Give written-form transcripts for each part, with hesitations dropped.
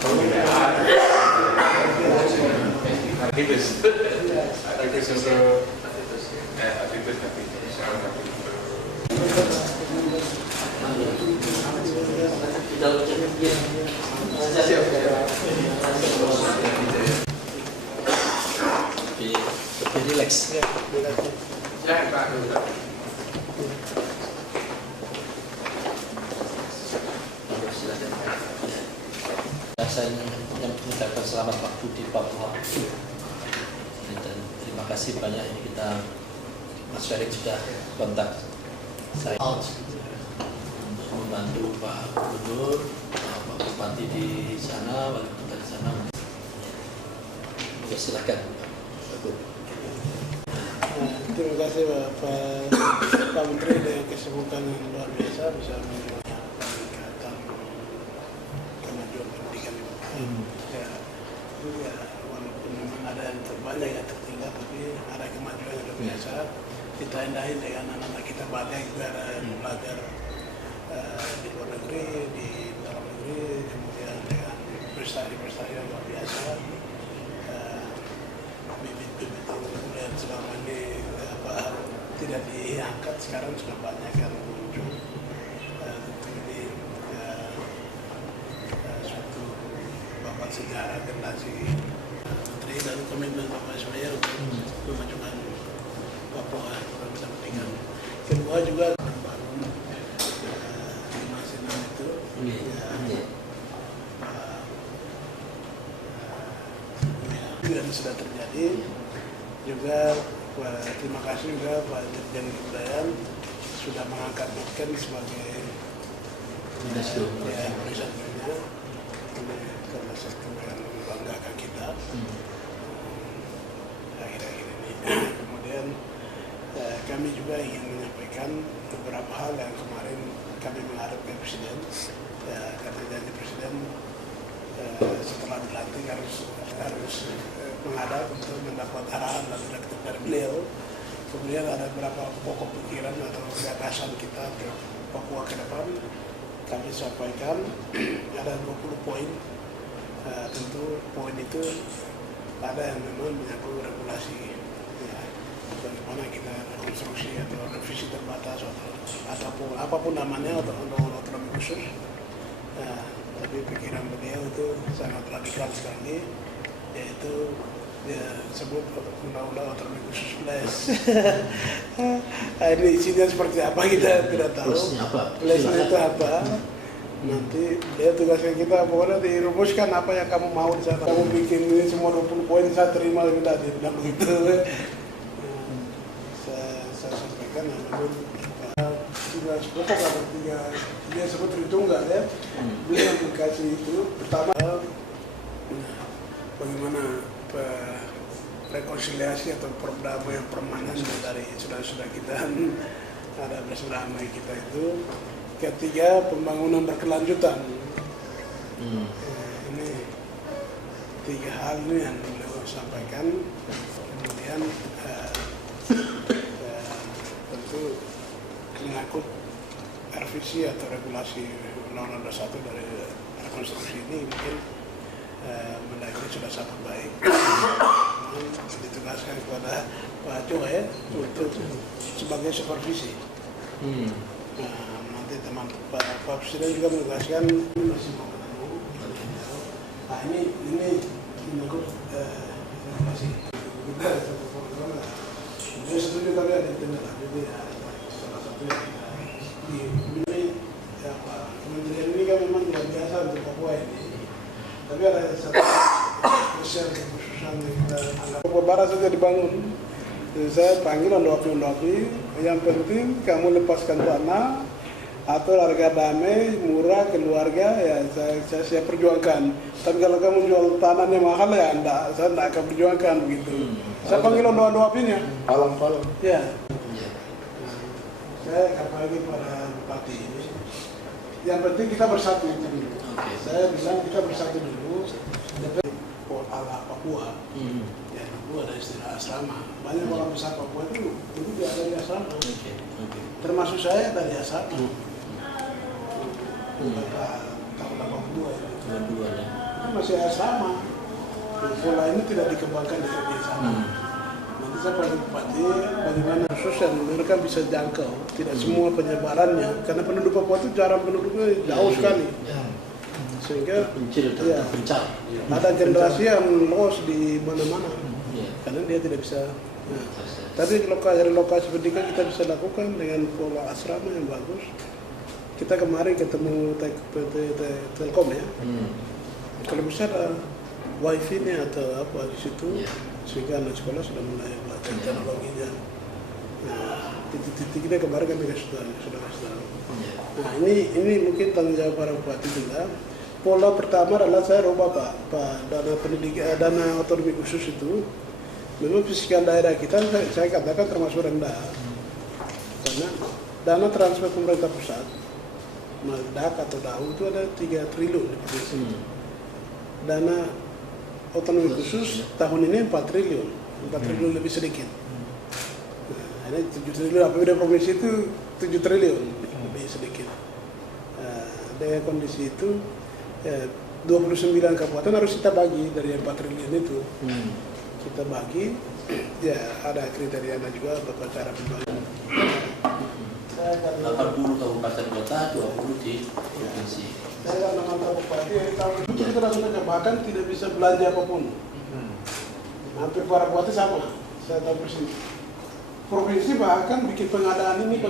Relax. Saya mengucapkan selamat waktu di Papua dan terima kasih banyak ini kita Mas Ferry sudah kontak saya untuk membantu Pak Gubernur, Pak Bupati di sana, Wali Kota di sana. Ya, silakan. Terima kasih Pak Menteri dengan kesibukan yang luar biasa bisa menerima peningkatan kemajuan pendidikan di Papua. Ya, walaupun memang ada yang banyak yang tertinggal, tapi ada kemajuan yang luar biasa. Ditandai dengan anak-anak kita banyak juga ada yang belajar di luar negeri, di dalam negeri, kemudian dengan prestasi-prestasi yang luar biasa. Bibit-bibit yang kemudian selama ini tidak diangkat, sekarang sudah banyak yang muncul. Tentu ini suatu bapak sejarah generasi menteri dan komitmen Bapak SBY untuk memajukan Papua dalam pendidikan. Kedua juga membangun nasional itu. Yang sudah terjadi juga. Terima kasih juga Pak Dirjen Kebudayaan sudah mengangkat Bitken sebagai organisasinya. Ini karena satu yang membanggakan kita akhir-akhir ini. Kemudian kami juga ingin menyampaikan beberapa hal yang kemarin kami menghadap ke Presiden. Kata janji Presiden setelah dilantik harus menghadap untuk mendapat arahan dan direktif dari beliau. Kemudian ada beberapa pokok pikiran atau gagasan kita ke Papua ke depan. Kami sampaikan ada 20 poin. Tentu poin itu ada yang memang menyangkut regulasi. Ya, bagaimana kita rekonstruksi atau revisi terbatas atau apapun namanya atau otonomi khusus. Tapi pikiran beliau itu sangat radikal sekali, yaitu sebut undang-undang otonomi khusus PLES. Ini isinya seperti apa kita tidak tahu. PLES itu apa? Nanti dia tugasnya kita pokoknya dirumuskan apa yang kamu mau di sana. Kamu bikin ini semua 20 poin saya terima tidak begitu. Saya sampaikan namun tiga pokok atau tiga dia sebut tunggal ya. Beliau kasih itu pertama bagaimana rekonsiliasi atau perdamaian permanen dari saudara-saudara kita ada bersama kita itu. Ketiga, pembangunan berkelanjutan. Ini tiga hal ini yang beliau sampaikan. Kemudian tentu menyangkut revisi atau regulasi Undang-Undang 21 dari rekonstruksi ini mungkin mendagri sudah sangat baik. Ditugaskan kepada Pak Joe untuk sebagai supervisi. Nanti teman Pak Presiden juga menugaskan masih mau ketemu. Nah ini menyangkut regulasi. Kita satu program lah. Dia setuju tapi ada tenda. Jadi salah satu yang kita ini kementerian ini kan memang luar biasa untuk Papua ini. Tapi ada satu spesial kekhususan yang kita anggap Papua Barat saja dibangun. Jadi saya panggil ondopi, yang penting kamu lepaskan tanah atau harga damai, murah, keluarga, ya saya siap perjuangkan. Tapi kalau kamu jual tanahnya mahal ya saya tidak akan perjuangkan begitu. Saya panggil ondopi-nya. Palang. Ya. Saya akan panggil pada bupati ini. Yang penting kita bersatu itu dulu. Saya bilang kita bersatu dulu. Ala Papua. Ya dulu ada istilah asrama. Banyak orang besar Papua itu dia ada di asrama. Termasuk saya dari asrama. Tahun 82 ya. kan masih asrama. Pola ini tidak dikembangkan di sana. Nanti saya panggil Bupati, bagaimana khusus yang mereka bisa jangkau, tidak semua penyebarannya, karena penduduk Papua itu jarang penduduknya jauh sekali. Sehingga ada generasi yang los di mana-mana, karena dia tidak bisa. Nah, tapi dari lokasi pendidikan kita bisa lakukan dengan pola asrama yang bagus. Kita kemarin ketemu Telkom ya. Kalau bisa ada wifi-nya atau apa di situ, sehingga anak sekolah sudah mulai belajar teknologinya. Nah, titik-titiknya kemarin kami sudah kasih tahu. Nah, ini mungkin tanggung jawab para bupati juga. Pola pertama adalah saya rubah Pak, dana pendidikan, dana otonomi khusus itu memang fiskal daerah kita saya katakan termasuk rendah, karena dana transfer pemerintah pusat, DAK atau DAU itu ada 3 triliun di provinsi. Dana otonomi khusus tahun ini 4 triliun lebih sedikit. Nah, ini 7 triliun, APBD provinsi itu 7 triliun lebih sedikit. Dengan kondisi itu 29 kabupaten harus kita bagi dari 4 triliun itu. Kita bagi, ya ada kriterianya juga beberapa cara pembagian. 80 kabupaten kota, 20 di provinsi. Saya nama bupati tahun itu kita langsung aja, bahkan tidak bisa belanja apapun. Hampir para bupati sama, saya tahu persis. Provinsi bahkan bikin pengadaan itu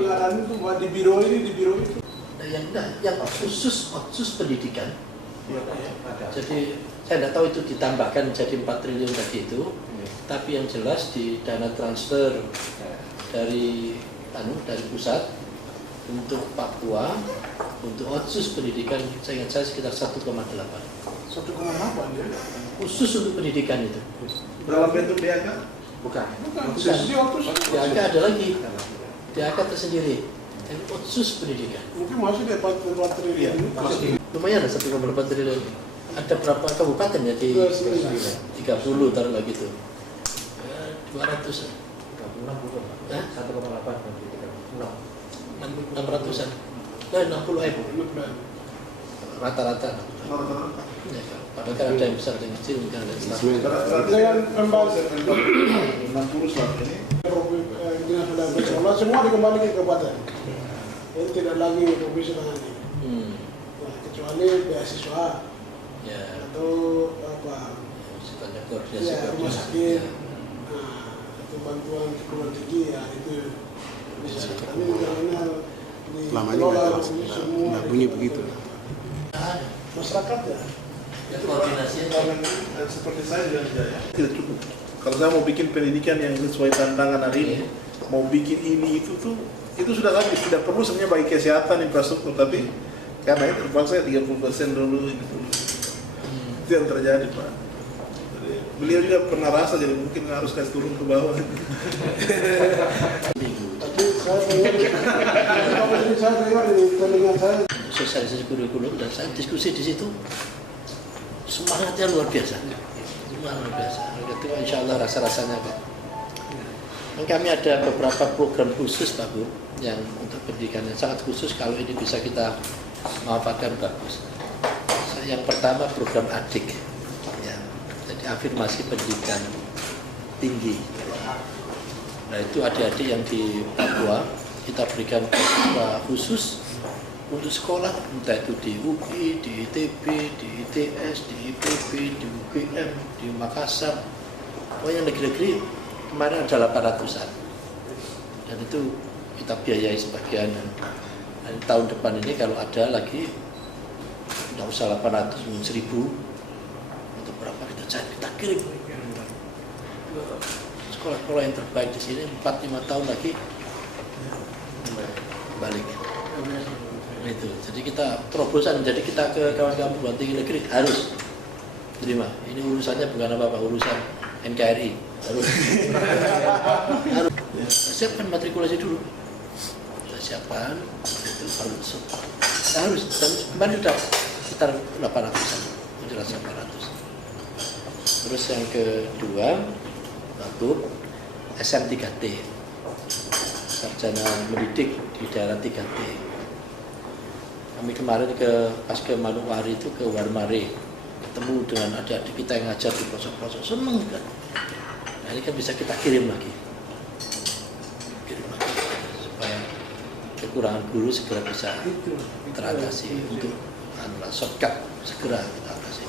di biro ini, di biro itu. Yang khusus pendidikan. Jadi saya tidak tahu itu ditambahkan jadi 4 triliun tadi itu, tapi yang jelas di dana transfer dari pusat untuk Papua, untuk otsus pendidikan, saya ingat saya sekitar 1,8. 1,8 ya? Khusus untuk pendidikan itu. Dalam bentuk DAK? Bukan. DAK ada lagi. DAK tersendiri. Otsus pendidikan. Mungkin masih di 4 triliun. Lumayan ada 1,8 triliun. Ada berapa kabupaten ya di 30 taruh lagi itu. 200-an. 600-an. 60 rata-rata. Ya, padahal kan ada yang besar dan kecil, mungkin ada yang Dengan pembahasan 60 selama ini. Dinas Pendidikan Sekolah semua dikembalikan ke kabupaten. Jadi tidak lagi provinsi tangani. Nah, kecuali beasiswa atau apa? Rumah sakit. Nah, itu bantuan perguruan tinggi ya itu bisa. Tapi lamanya nggak bunyi begitu. Masyarakat ya. koordinasi. Seperti saya juga tidak ya. Tidak cukup. Kalau saya mau bikin pendidikan yang sesuai tantangan hari ini, mau bikin ini itu sudah habis, tidak perlu sebenarnya bagi kesehatan infrastruktur, tapi karena itu terpaksa 30% dulu itu yang terjadi Pak. Jadi, beliau juga pernah rasa, jadi mungkin harus kasih turun ke bawah. Tapi saya dengar di telinga saya Sosialisasi kurikulum dan saya diskusi di situ, semangatnya luar biasa. Itu insya Allah rasa-rasanya Pak. Dan kami ada beberapa program khusus Pak Bu, yang untuk pendidikan yang sangat khusus, kalau ini bisa kita manfaatkan bagus. Yang pertama program adik, ya, jadi afirmasi pendidikan tinggi. Nah itu adik-adik yang di Papua kita berikan khusus untuk sekolah, entah itu di UI, di ITB, di ITS, di IPB, di UGM, di Makassar, yang negeri-negeri kemarin ada 800-an, dan itu kita biayai sebagian. Dan tahun depan ini kalau ada lagi, tidak usah 800, 1000, untuk berapa kita kirim. Sekolah-sekolah yang terbaik di sini 4-5 tahun lagi balik. Itu. Jadi kita terobosan, jadi kita ke kawan-kawan perguruan tinggi negeri harus terima. Ini urusannya bukan apa-apa, urusan NKRI. Harus. Siapkan matrikulasi dulu. Siapkan, itu harus. Dan kemarin sudah sekitar 800-an, jelas 800. Terus yang kedua, Bapak SM3T, sarjana mendidik di daerah 3T. Kami kemarin pas ke Manokwari itu ke Warmare, ketemu dengan adik-adik kita yang ngajar di pelosok-pelosok, seneng kan. Nah ini kan bisa kita kirim lagi supaya kekurangan guru segera bisa teratasi untuk shortcut segera kita atasi.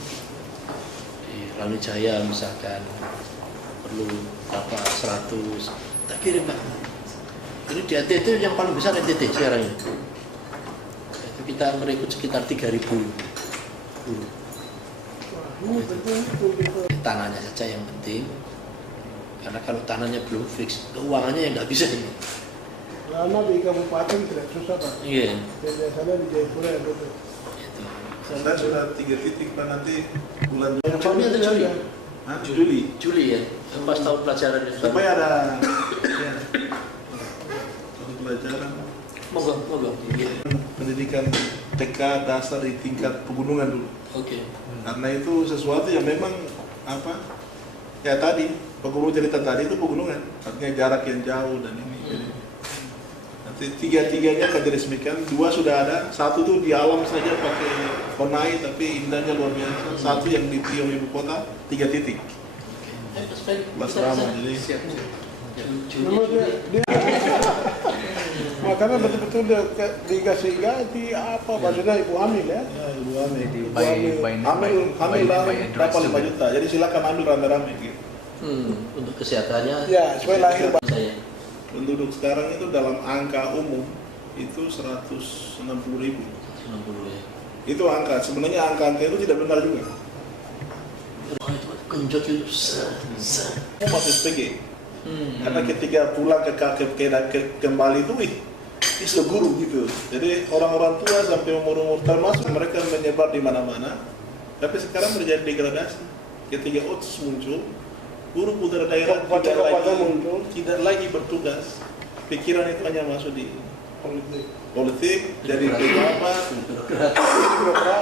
Di Ranujaya misalkan perlu berapa 100 kita kirim Pak. Ini di NTT yang paling besar NTT sekarang ini. Itu kita merekrut sekitar 3.000 guru. Tanahnya saja yang penting, karena kalau tanahnya belum fix, keuangannya yang nggak bisa ini. Lama di kabupaten tidak susah Pak. Iya. Biasanya di Jayapura ya betul. Itu. Saya sudah 3 titik Pak, nanti bulan Juli atau Juli? Hah? Juli. Juli ya, pas tahun pelajaran itu. Supaya ada ya, satu pelajaran Moga. Iya. pendidikan TK dasar di tingkat pegunungan dulu. Oke. Karena itu sesuatu yang memang apa? Ya tadi, Pak Guru cerita tadi itu pegunungan, artinya jarak yang jauh dan ini. Jadi, nanti tiga-tiganya akan diresmikan, 2 sudah ada, 1 tuh di alam saja pakai konai tapi indahnya luar biasa. 1 yang di Priok ibu kota, 3 titik. Mas Rama, jadi Memang dia makanya betul-betul dia dikasih gaji apa maksudnya ibu hamil ya. ibu hamil. Hamil Dapat 5 juta, jadi silakan ambil rame-rame gitu. Untuk kesehatannya. Ya, supaya lahir saya. Penduduk sekarang itu dalam angka umum itu 160.000. 90 ya. Itu angka, sebenarnya angka-angka itu tidak benar juga. Genjot itu. Masih SPG. Karena ketika pulang kembali itu, itu guru gitu. Jadi orang-orang tua sampai umur-umur termasuk mereka menyebar di mana-mana. Tapi sekarang terjadi degradasi. Ketika OTS muncul, guru putra daerah tidak lagi bertugas. Pikiran itu hanya masuk di politik, jadi pejabat,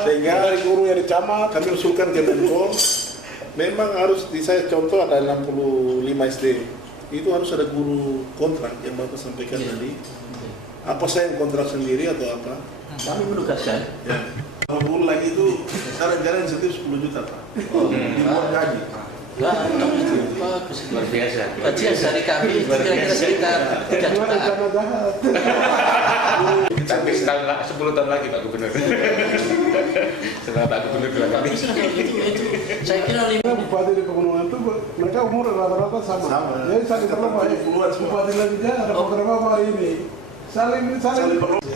sehingga dari guru yang di camat. kami usulkan ke Menko, memang harus saya contoh ada 65 SD. Itu harus ada guru kontrak yang Bapak sampaikan tadi. Apa saya yang kontrak sendiri atau apa? Kami menugaskan. Ya. Kalau guru lagi itu jarang-jarang insentif 10 juta Pak. Di luar gaji. Nah, itu bagus. Luar biasa. Gajian dari kami itu kira-kira sekitar 3 jutaan. Tapi 10 tahun lagi Pak Gubernur. Setelah Pak Gubernur 2 kali. Itu saya kira 5. Bupati di pegunungan itu mereka umur rata-rata sama. Jadi saling terlupa ya. Bupati lagi ada beberapa hari ini. Saling perlu. 46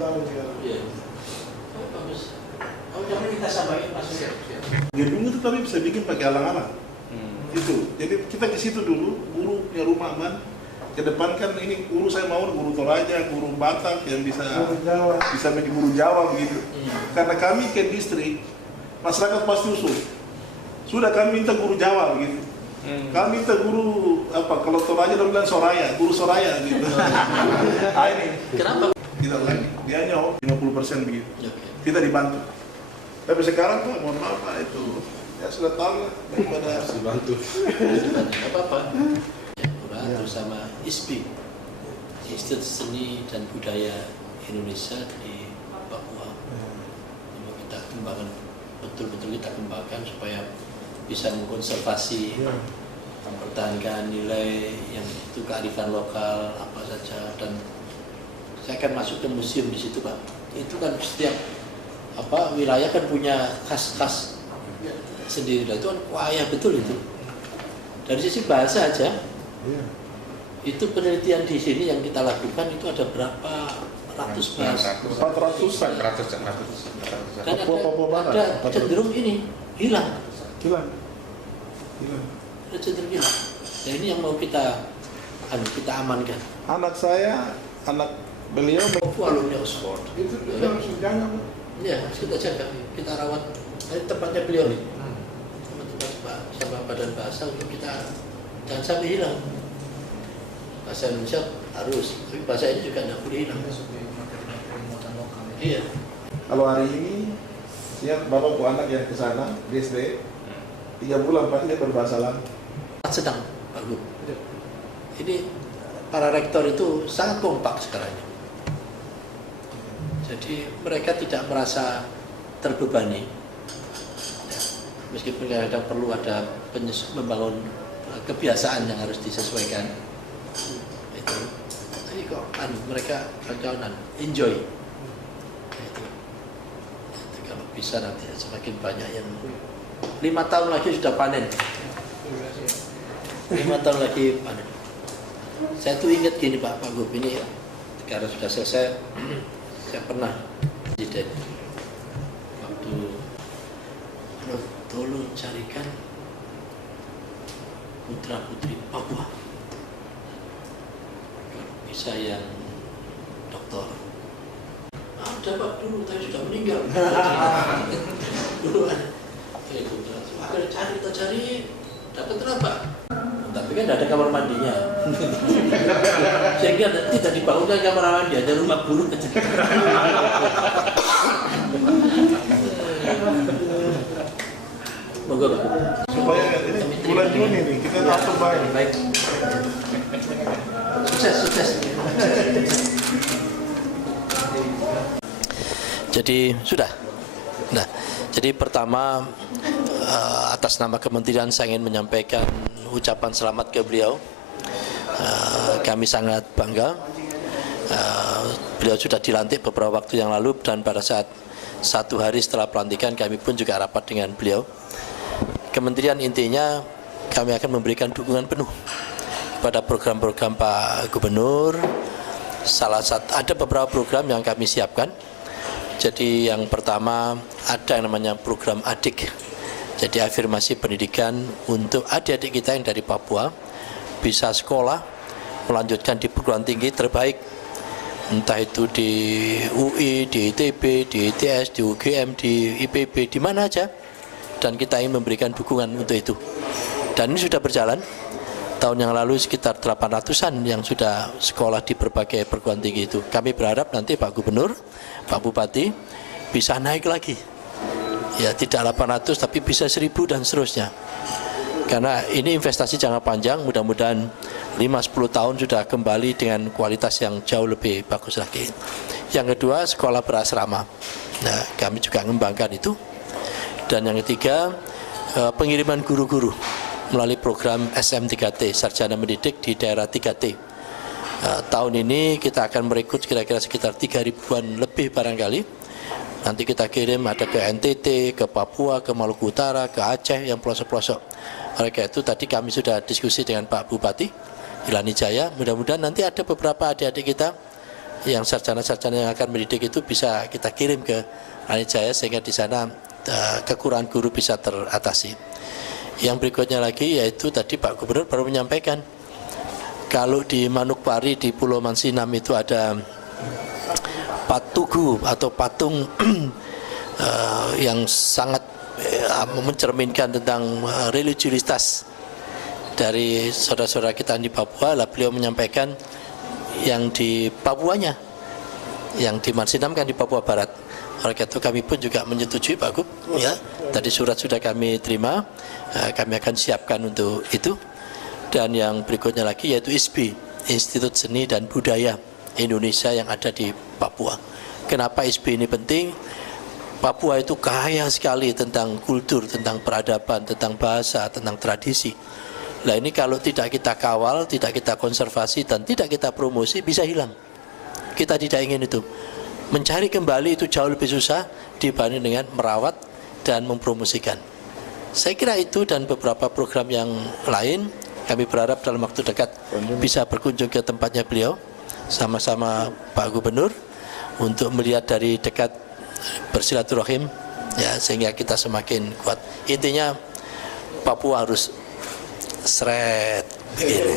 tahun sekarang. Iya. Bagus. Oh, jangan kita sampaikan maksudnya. Gedung itu tapi bisa bikin pakai alang-alang. Itu. Jadi kita ke situ dulu, guru punya rumah aman. Ke depan kan ini guru saya mau guru Toraja, guru Batak yang bisa menjadi guru Jawa begitu. Karena kami ke distrik, masyarakat pasti usul. Sudah kami minta guru Jawa begitu. Kami minta guru apa? Kalau Toraja dia bilang Soraya, guru Soraya gitu. Nah, ini Kenapa? tidak lagi. Dia hanya 50% begitu. Oke. Kita dibantu. Tapi sekarang Pak, mohon maaf Pak, itu ya sudah tahu lah daripada Dibantu. Apa-apa. Bersama ISPI, Institut Seni dan Budaya Indonesia di Papua. Mau kita kembangkan, betul-betul kita kembangkan supaya bisa mengkonservasi, mempertahankan nilai yang itu kearifan lokal apa saja. Dan saya akan masuk ke museum di situ Pak. Itu kan setiap wilayah kan punya khas-khas sendiri. Itu kan wayah betul itu. Dari sisi bahasa aja. Itu penelitian di sini yang kita lakukan itu ada berapa ratus bahasa. 400-an. Dan ada cenderung ini hilang. Ada cenderung hilang. Nah ini yang mau kita amankan. Anak saya, anak beliau Alumni Oxford. Itu harus dijaga. Ya, kita jaga, kita rawat. Ini tempatnya beliau nih. Sama badan bahasa untuk kita jangan sampai hilang. Bahasa Indonesia harus, tapi bahasa ini juga tidak boleh hilang. Iya. kalau hari ini siap Bapak bu anak yang ke sana di SD 3 bulan pasti dia berbahasa lagi. Sedang, Pak Guru. Ini para rektor itu sangat kompak sekarang. Jadi mereka tidak merasa terbebani. Meskipun kadang perlu ada membangun kebiasaan yang harus disesuaikan. Itu. Tapi kok mereka kawan-kawan enjoy. Itu. Kalau bisa nanti semakin banyak yang 5 tahun lagi sudah panen. 5 tahun lagi panen. Saya tuh ingat gini Pak Gub, ini karena sudah selesai, saya pernah presiden waktu tolong carikan putra putri Papua kalau bisa yang doktor. Ada Pak dulu, tapi sudah meninggal. Dulu ada. Kita cari, dapat apa? Tapi kan ada kamar mandinya. Sehingga tidak dibangunkan kamar mandi, ada rumah buruh aja. Moga Pak. Supaya ini bulan Juni nih kita langsung baik. Sukses. Jadi sudah. Nah, jadi pertama atas nama kementerian saya ingin menyampaikan ucapan selamat ke beliau. Kami sangat bangga. Beliau sudah dilantik beberapa waktu yang lalu dan pada saat 1 hari setelah pelantikan kami pun juga rapat dengan beliau. Kementerian intinya kami akan memberikan dukungan penuh pada program-program Pak Gubernur. Ada beberapa program yang kami siapkan. Jadi yang pertama ada yang namanya program adik. Jadi afirmasi pendidikan untuk adik-adik kita yang dari Papua bisa sekolah, melanjutkan di perguruan tinggi terbaik. Entah itu di UI, di ITB, di ITS, di UGM, di IPB, di mana aja. Dan kita ingin memberikan dukungan untuk itu. Dan ini sudah berjalan. Tahun yang lalu sekitar 800-an yang sudah sekolah di berbagai perguruan tinggi itu. Kami berharap nanti Pak Gubernur, Pak Bupati bisa naik lagi. Ya tidak 800 tapi bisa 1000 dan seterusnya. Karena ini investasi jangka panjang, mudah-mudahan 5-10 tahun sudah kembali dengan kualitas yang jauh lebih bagus lagi. Yang kedua, sekolah berasrama. Nah, kami juga mengembangkan itu. Dan yang ketiga, pengiriman guru-guru melalui program SM3T, Sarjana Mendidik di daerah 3T. Tahun ini kita akan merekrut kira-kira sekitar 3.000-an lebih barangkali. Nanti kita kirim ada ke NTT, ke Papua, ke Maluku Utara, ke Aceh yang pelosok-pelosok. Oleh karena itu tadi kami sudah diskusi dengan Pak Bupati Ilani Jaya. Mudah-mudahan nanti ada beberapa adik-adik kita yang sarjana-sarjana yang akan mendidik itu bisa kita kirim ke Ilani Jaya sehingga di sana kekurangan guru bisa teratasi. Yang berikutnya lagi yaitu tadi Pak Gubernur baru menyampaikan kalau di Manukpari di Pulau Mansinam itu ada patugu atau patung yang sangat mencerminkan tentang religiusitas dari saudara-saudara kita di Papua. Lah beliau menyampaikan yang di Papuanya, yang di Mansinam kan di Papua Barat. Oleh karena itu kami pun juga menyetujui Pak Gub, ya. Tadi surat sudah kami terima, kami akan siapkan untuk itu. Dan yang berikutnya lagi yaitu ISBI, Institut Seni dan Budaya Indonesia yang ada di Papua. Kenapa ISBI ini penting? Papua itu kaya sekali tentang kultur, tentang peradaban, tentang bahasa, tentang tradisi. Nah ini kalau tidak kita kawal, tidak kita konservasi dan tidak kita promosi bisa hilang. Kita tidak ingin itu. Mencari kembali itu jauh lebih susah dibanding dengan merawat dan mempromosikan. Saya kira itu dan beberapa program yang lain kami berharap dalam waktu dekat bisa berkunjung ke tempatnya beliau sama-sama Pak Gubernur untuk melihat dari dekat, bersilaturahim ya, sehingga kita semakin kuat. Intinya Papua harus seret begini.